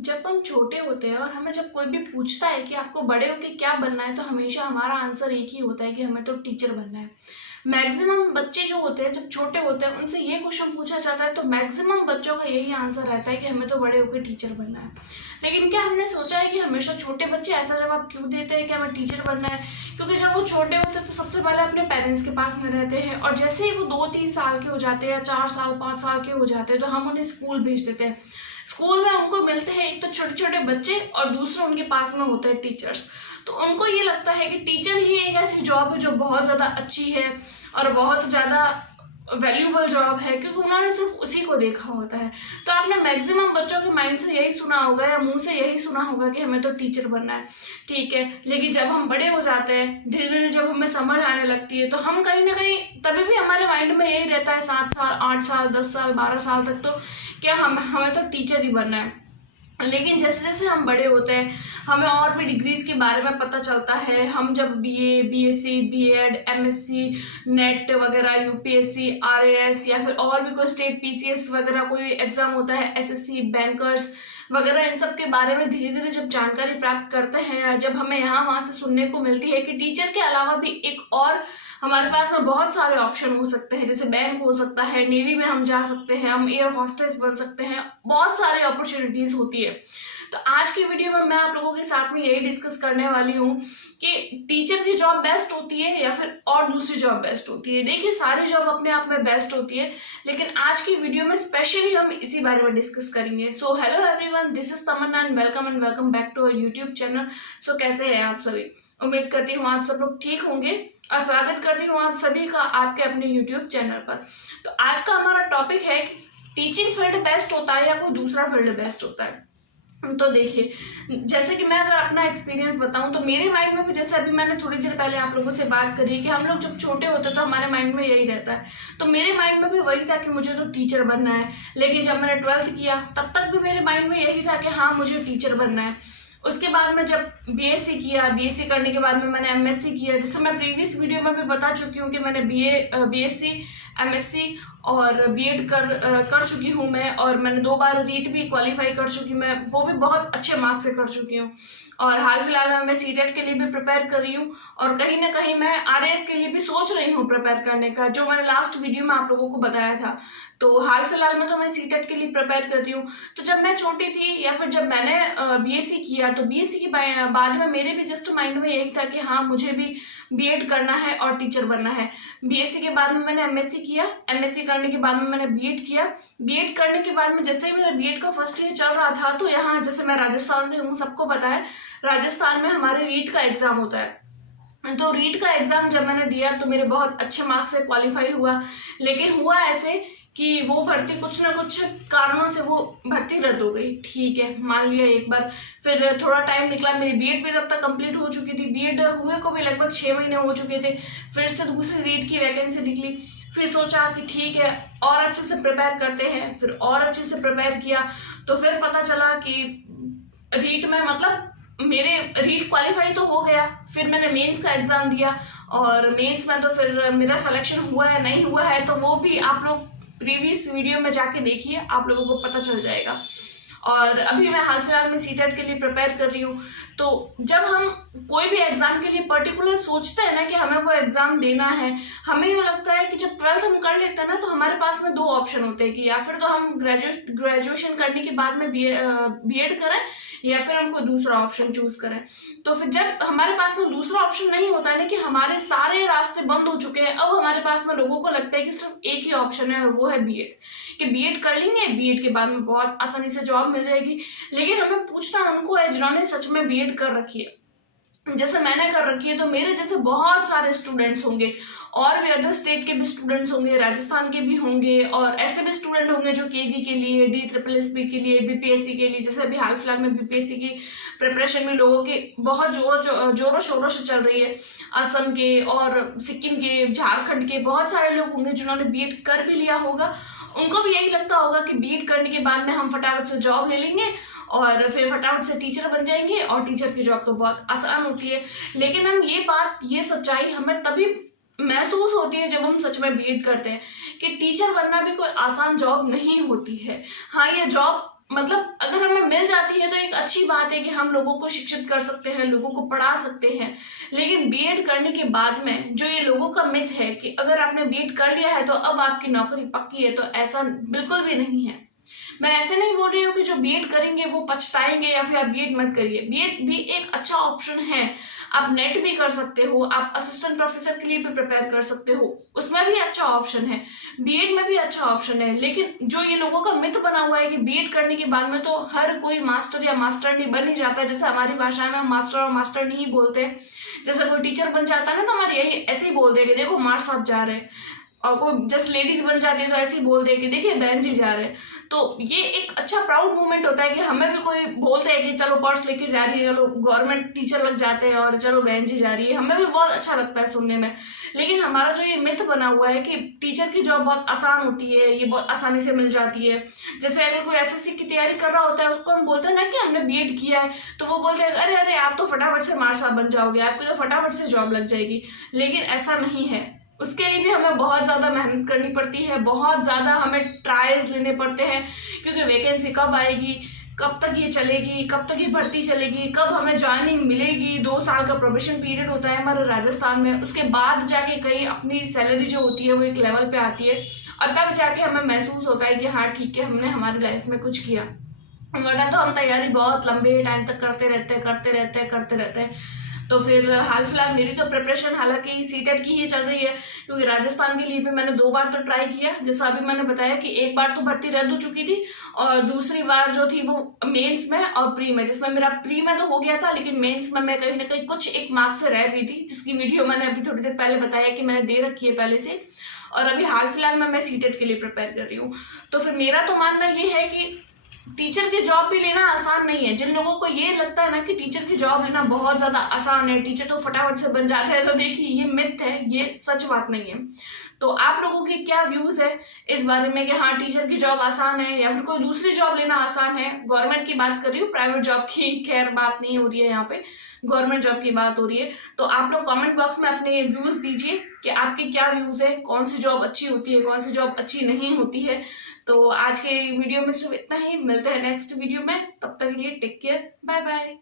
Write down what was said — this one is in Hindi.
जब हम छोटे होते हैं और हमें जब कोई भी पूछता है कि आपको बड़े होके क्या बनना है, तो हमेशा हमारा आंसर एक ही होता है कि हमें तो टीचर बनना है। मैक्सिमम बच्चे जो होते हैं, जब छोटे होते हैं, उनसे ये क्वेश्चन पूछा जाता है तो मैक्सिमम बच्चों का यही आंसर रहता है कि हमें तो बड़े होकर टीचर बनना है। लेकिन क्या हमने सोचा है कि हमेशा छोटे बच्चे ऐसा जवाब क्यों देते हैं कि हमें टीचर बनना है? क्योंकि जब वो छोटे होते हैं तो सबसे पहले अपने पेरेंट्स के पास में रहते हैं, और जैसे ही वो 2-3 साल के हो जाते हैं या 4 साल 5 साल के हो जाते हैं तो हम उन्हें स्कूल भेज देते हैं। स्कूल में उनको मिलते हैं एक तो छोटे छोटे बच्चे, और दूसरे उनके पास में होते हैं टीचर्स। तो उनको ये लगता है कि टीचर ही एक ऐसी जॉब है जो बहुत ज़्यादा अच्छी है और बहुत ज़्यादा वैल्यूबल जॉब है, क्योंकि उन्होंने सिर्फ उसी को देखा होता है। तो आपने मैक्सिमम बच्चों के माइंड से यही सुना होगा या मुंह से यही सुना होगा कि हमें तो टीचर बनना है। ठीक है, लेकिन जब हम बड़े हो जाते हैं, धीरे धीरे जब हमें समझ आने लगती है, तो हम कहीं ना कहीं तभी भी हमारे माइंड में यही रहता है 7 साल 8 साल 10 साल 12 साल तक, तो क्या हमें तो टीचर ही बनना है। लेकिन जैसे जैसे हम बड़े होते हैं, हमें और भी डिग्रीज के बारे में पता चलता है। हम जब BA, BSc, BEd, MSc, NET वगैरह, यूपीएससी, आरएएस या फिर और भी कोई स्टेट पीसीएस वगैरह कोई एग्जाम होता है, एसएससी, बैंकर्स वगैरह, इन सब के बारे में धीरे धीरे जब जानकारी प्राप्त करते हैं, जब हमें यहाँ वहाँ से सुनने को मिलती है कि टीचर के अलावा भी एक और हमारे पास में बहुत सारे ऑप्शन हो सकते हैं, जैसे बैंक हो सकता है, नेवी में हम जा सकते हैं, हम एयर हॉस्टेस बन सकते हैं, बहुत सारी अपॉर्चुनिटीज होती है। तो आज की वीडियो में मैं आप लोगों के साथ में यही डिस्कस करने वाली हूँ कि टीचर की जॉब बेस्ट होती है या फिर और दूसरी जॉब बेस्ट होती है। देखिए, सारी जॉब अपने आप में बेस्ट होती है, लेकिन आज की वीडियो में स्पेशली हम इसी बारे में डिस्कस करेंगे। So hello everyone, this is Tamanna and welcome back to our YouTube channel. So कैसे हैं आप सभी? उम्मीद करती हूँ आप सब लोग ठीक होंगे और स्वागत करती हूँ आप सभी का आपके अपने यूट्यूब चैनल पर। तो आज का हमारा टॉपिक है कि टीचिंग फील्ड बेस्ट होता है या कोई दूसरा फील्ड बेस्ट होता है। तो देखिए, जैसे कि मैं अगर अपना एक्सपीरियंस बताऊं तो मेरे माइंड में भी, जैसे अभी मैंने थोड़ी देर पहले आप लोगों से बात करी कि हम लोग जब छोटे होते तो हमारे माइंड में यही रहता है, तो मेरे माइंड में भी वही था कि मुझे तो टीचर बनना है। लेकिन जब मैंने 12th किया तब तक भी मेरे माइंड में यही था कि हाँ, मुझे टीचर बनना है। उसके बाद में जब बीएससी किया, बीएससी करने के बाद में मैंने एमएससी किया, जिससे मैं प्रीवियस वीडियो में भी बता चुकी हूँ कि मैंने बीएससी, एमएससी और बीएड कर चुकी हूँ मैं, और मैंने 2 बार रीट भी क्वालिफाई कर चुकी हूँ मैं, वो भी बहुत अच्छे मार्क्स से कर चुकी हूँ। और हाल फिलहाल में मैं सीटेट के लिए भी प्रिपेयर कर रही हूँ, और कहीं ना कहीं मैं आरएएस के लिए भी सोच रही हूँ प्रिपेयर करने का, जो मैंने लास्ट वीडियो में आप लोगों को बताया था। तो हाल फिलहाल में तो मैं सीटेट के लिए प्रिपेयर कर रही हूँ। तो जब मैं छोटी थी या फिर जब मैंने बीएससी किया, तो बीएससी के बाद में मेरे भी जस्ट माइंड में यही था कि हाँ, मुझे भी बीएड करना है और टीचर बनना है। बीएससी के बाद में मैंने एमएससी किया, एमएससी करने के बाद में मैंने बीएड किया। बीएड करने के बाद में जैसे ही मेरा बीएड का फर्स्ट ईयर चल रहा था, तो यहाँ जैसे मैं राजस्थान से हूँ, सबको पता है राजस्थान में हमारे रीट का एग्जाम होता है। तो रीट का एग्जाम जब मैंने दिया तो मेरे बहुत अच्छे मार्क्स से क्वालिफाई हुआ। लेकिन हुआ ऐसे कि वो भर्ती कुछ ना कुछ कारणों से वो भर्ती रद्द हो गई। ठीक है, मान लिया एक बार। फिर थोड़ा टाइम निकला, मेरी बीएड भी तब तक कंप्लीट हो चुकी थी, बीएड हुए को भी लगभग 6 महीने हो चुके थे। फिर से दूसरी रीट की वैकेंसी निकली। फिर सोचा कि ठीक है, और अच्छे से प्रिपेयर करते हैं। फिर और अच्छे से प्रिपेयर किया, तो फिर पता चला कि रीट में, मतलब मेरे रीट क्वालिफाई तो हो गया। फिर मैंने मेंस का एग्जाम दिया, और मेंस में तो फिर मेरा सिलेक्शन हुआ है नहीं हुआ है, तो वो भी आप लोग प्रीवियस वीडियो में जाके देखिए, आप लोगों को पता चल जाएगा। और अभी मैं हाल फिलहाल में सीटेट के लिए प्रिपेयर कर रही हूँ। तो जब हम कोई भी एग्जाम के लिए पर्टिकुलर सोचते हैं ना कि हमें वो एग्जाम देना है, हमें ये लगता है कि जब 12th हम कर लेते हैं ना, तो हमारे पास में 2 ऑप्शन होते हैं कि या फिर तो हम ग्रेजुएशन करने के बाद में बीएड करें, या फिर हम कोई दूसरा ऑप्शन चूज करें। तो फिर जब हमारे पास में दूसरा ऑप्शन नहीं होता है ना, कि हमारे सारे रास्ते बंद हो चुके हैं, अब हमारे पास में लोगों को लगता है कि सिर्फ एक ही ऑप्शन है, और वो है बीएड। कि बीएड कर लेंगे, बीएड के बाद में बहुत आसानी से जॉब मिल जाएगी। लेकिन हमें पूछना उनको है जिन्होंने सच में बीएड कर रखी है। जैसे मैंने कर रखी है, तो मेरे जैसे बहुत सारे स्टूडेंट्स होंगे, और भी अदर स्टेट के भी स्टूडेंट्स होंगे, राजस्थान के भी होंगे, और ऐसे भी स्टूडेंट होंगे जो केवी के लिए, DSSS के लिए, बीपीएससी के लिए, जैसे अभी हाल फिलहाल में बीपीएससी की प्रिपरेशन में लोगों के बहुत जोरों शोरों से चल रही है। असम के और सिक्किम के, झारखंड के बहुत सारे लोग होंगे जिन्होंने बीएड कर भी लिया होगा। उनको भी यही लगता होगा कि बीएड करने के बाद में हम फटाफट से जॉब ले लेंगे और फिर फटाफट से टीचर बन जाएंगे, और टीचर की जॉब तो बहुत आसान होती है। लेकिन हम ये सच्चाई हमें तभी महसूस होती है जब हम सच में बीएड करते हैं कि टीचर बनना भी कोई आसान जॉब नहीं होती है। हाँ, ये जॉब मतलब अगर हमें मिल जाती है तो एक अच्छी बात है कि हम लोगों को शिक्षित कर सकते हैं, लोगों को पढ़ा सकते हैं। लेकिन बीएड करने के बाद में जो ये लोगों का मिथ है कि अगर आपने बीएड कर लिया है तो अब आपकी नौकरी पक्की है, तो ऐसा बिल्कुल भी नहीं है। मैं ऐसे नहीं बोल रही हूँ कि जो बीएड करेंगे वो पछताएंगे या फिर आप बीएड मत करिए। बीएड भी एक अच्छा ऑप्शन है। आप नेट भी कर सकते हो, आप असिस्टेंट प्रोफेसर के लिए भी प्रिपेयर कर सकते हो, उसमें भी अच्छा ऑप्शन है, बीएड में भी अच्छा ऑप्शन है। लेकिन जो ये लोगों का मिथ बना हुआ है कि बीएड करने के बाद में तो हर कोई मास्टर या मास्टरनी बन ही जाता है, जैसे हमारी भाषा में हम मास्टर और मास्टरनी ही बोलते हैं। जैसे कोई टीचर बन जाता है ना, तो हमारे यही ऐसे ही बोल देंगे देखो मार साहब जा रहे हैं, और कोई जस्ट लेडीज बन जाती है तो ऐसे ही बोल देगी देखिए बहन जी जा रहे हैं। तो ये एक अच्छा प्राउड मूवमेंट होता है कि हमें भी कोई बोलते हैं कि चलो पर्स लेके जा रही है, चलो गवर्नमेंट टीचर लग जाते हैं और चलो बहन जी जा रही है, हमें भी बहुत अच्छा लगता है सुनने में। लेकिन हमारा जो ये मिथ बना हुआ है कि टीचर की जॉब बहुत आसान होती है, ये बहुत आसानी से मिल जाती है। जैसे अगर कोई एसएससी की तैयारी कर रहा होता है, उसको हम बोलते हैं ना कि हमने बीएड किया है, तो वो बोलते हैं अरे अरे आप तो फटाफट से मार साहब बन जाओगे, आपकी तो फटाफट से जॉब लग जाएगी। लेकिन ऐसा नहीं है, उसके लिए भी हमें बहुत ज़्यादा मेहनत करनी पड़ती है, बहुत ज़्यादा हमें ट्रायल्स लेने पड़ते हैं, क्योंकि वैकेंसी कब आएगी, कब तक ये चलेगी, कब तक ये भर्ती चलेगी, कब हमें ज्वाइनिंग मिलेगी। 2 साल का प्रोबेशन पीरियड होता है हमारे राजस्थान में, उसके बाद जाके कहीं अपनी सैलरी जो होती है वो एक लेवल पे आती है, और तब जाके हमें महसूस होता है कि हाँ ठीक है हमने हमारी लाइफ में कुछ किया। वरना तो हम तैयारी बहुत लंबे टाइम तक करते रहते हैं। तो फिर हाल फिलहाल मेरी तो प्रिपरेशन हालांकि सीटेट की ही चल रही है, क्योंकि राजस्थान के लिए भी मैंने 2 बार तो ट्राई किया। जैसा अभी मैंने बताया कि एक बार तो भर्ती रद्द हो चुकी थी, और दूसरी बार जो थी वो मेंस में और प्री में, जिसमें मेरा प्री में तो हो गया था, लेकिन मेंस में मैं कहीं ना कहीं कुछ एक मार्क्स से रह गई थी, जिसकी वीडियो मैंने अभी थोड़ी देर पहले बताया कि मैंने दे रखी है पहले से। और अभी हाल फिलहाल में मैं सीटेट के लिए प्रिपेयर कर रही हूँ। तो फिर मेरा तो मानना ये है कि टीचर की जॉब भी लेना आसान नहीं है। जिन लोगों को ये लगता है ना कि टीचर की जॉब लेना बहुत ज्यादा आसान है, टीचर तो फटाफट से बन जाता है, तो देखिए ये मिथ है, ये सच बात नहीं है। तो आप लोगों के क्या व्यूज है इस बारे में कि हाँ टीचर की जॉब आसान है या फिर कोई दूसरी जॉब लेना आसान है? गवर्नमेंट की बात कर रही हूँ, प्राइवेट जॉब की खैर बात नहीं हो रही है यहाँ पे, गवर्नमेंट जॉब की बात हो रही है। तो आप लोग कमेंट बॉक्स में अपने व्यूज दीजिए कि आपके क्या व्यूज है, कौन सी जॉब अच्छी होती है, कौन सी जॉब अच्छी नहीं होती है। तो आज के वीडियो में सिर्फ इतना ही, मिलते हैं नेक्स्ट वीडियो में, तब तक के लिए टेक केयर, बाय बाय।